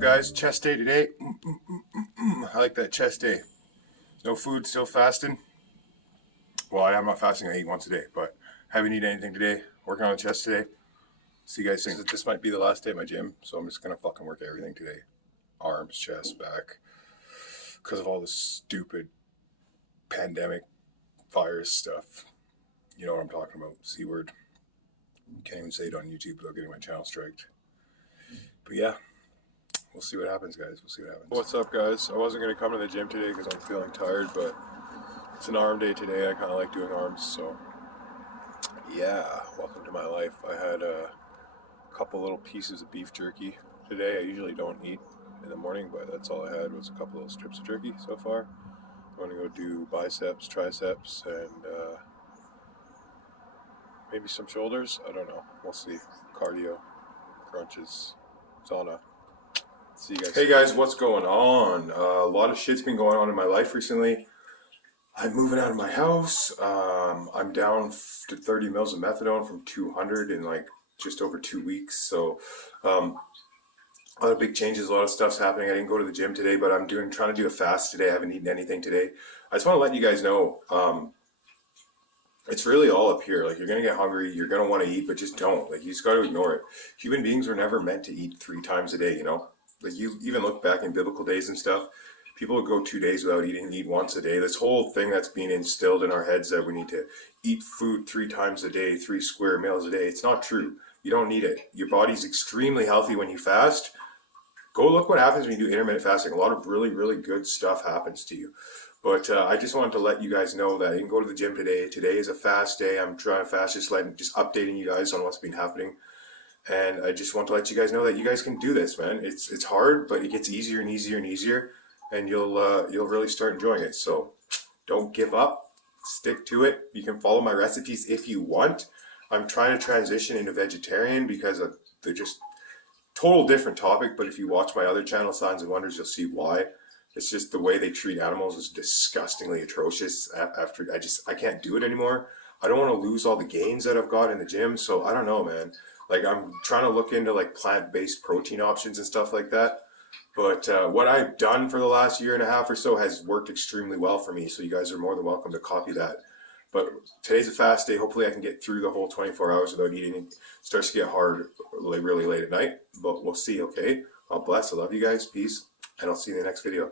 Guys, chest day today. I like that chest day. No food, still fasting. Well, I'm not fasting, I eat once a day, but haven't eaten anything today. Working on the chest today. See you guys soon. This might be the last day of my gym, so I'm just gonna fucking work everything today. Arms, chest, back. Because of all this stupid pandemic virus stuff. You know what I'm talking about. C word. Can't even say it on YouTube without getting my channel striked. But yeah. We'll see what happens, guys. We'll see what happens. What's up, guys? I wasn't going to come to the gym today because I'm feeling tired, but it's an arm day today. I kind of like doing arms, so yeah, welcome to my life. I had a couple little pieces of beef jerky today. I usually don't eat in the morning, but that's all I had was a couple little strips of jerky so far. I'm going to go do biceps, triceps, and maybe some shoulders. I don't know. We'll see. Cardio, crunches, sauna. See you guys. Hey guys, what's going on? A lot of shit's been going on in my life recently. I'm moving out of my house. I'm down to 30 mils of methadone from 200 in like just over 2 weeks. So a lot of big changes, a lot of stuff's happening. I didn't go to the gym today, but I'm trying to do a fast today. I haven't eaten anything today. I just want to let you guys know, it's really all up here. Like, you're going to get hungry, you're going to want to eat, but just don't. Like, you just got to ignore it. Human beings were never meant to eat 3 times a day, you know? Like, you even look back in biblical days and stuff, people would go 2 days without eating, eat once a day. This whole thing that's being instilled in our heads that we need to eat food 3 times a day, 3 square meals a day. It's not true. You don't need it. Your body's extremely healthy when you fast. Go look what happens when you do intermittent fasting. A lot of really, really good stuff happens to you. But I just wanted to let you guys know that I didn't go to the gym today. Today is a fast day. I'm trying to fast, just updating you guys on what's been happening. And I just want to let you guys know that you guys can do this, man. It's hard, but it gets easier and easier and easier, and you'll really start enjoying it. So don't give up. Stick to it. You can follow my recipes if you want. I'm trying to transition into vegetarian because they're just total different topic. But if you watch my other channel, Signs and Wonders, you'll see why. It's just the way they treat animals is disgustingly atrocious. I can't do it anymore. I don't want to lose all the gains that I've got in the gym. So I don't know, man. Like, I'm trying to look into like plant-based protein options and stuff like that. But what I've done for the last year and a half or so has worked extremely well for me. So you guys are more than welcome to copy that. But today's a fast day. Hopefully I can get through the whole 24 hours without eating. It starts to get hard really late at night. But we'll see, okay? God bless. I love you guys. Peace. And I'll see you in the next video.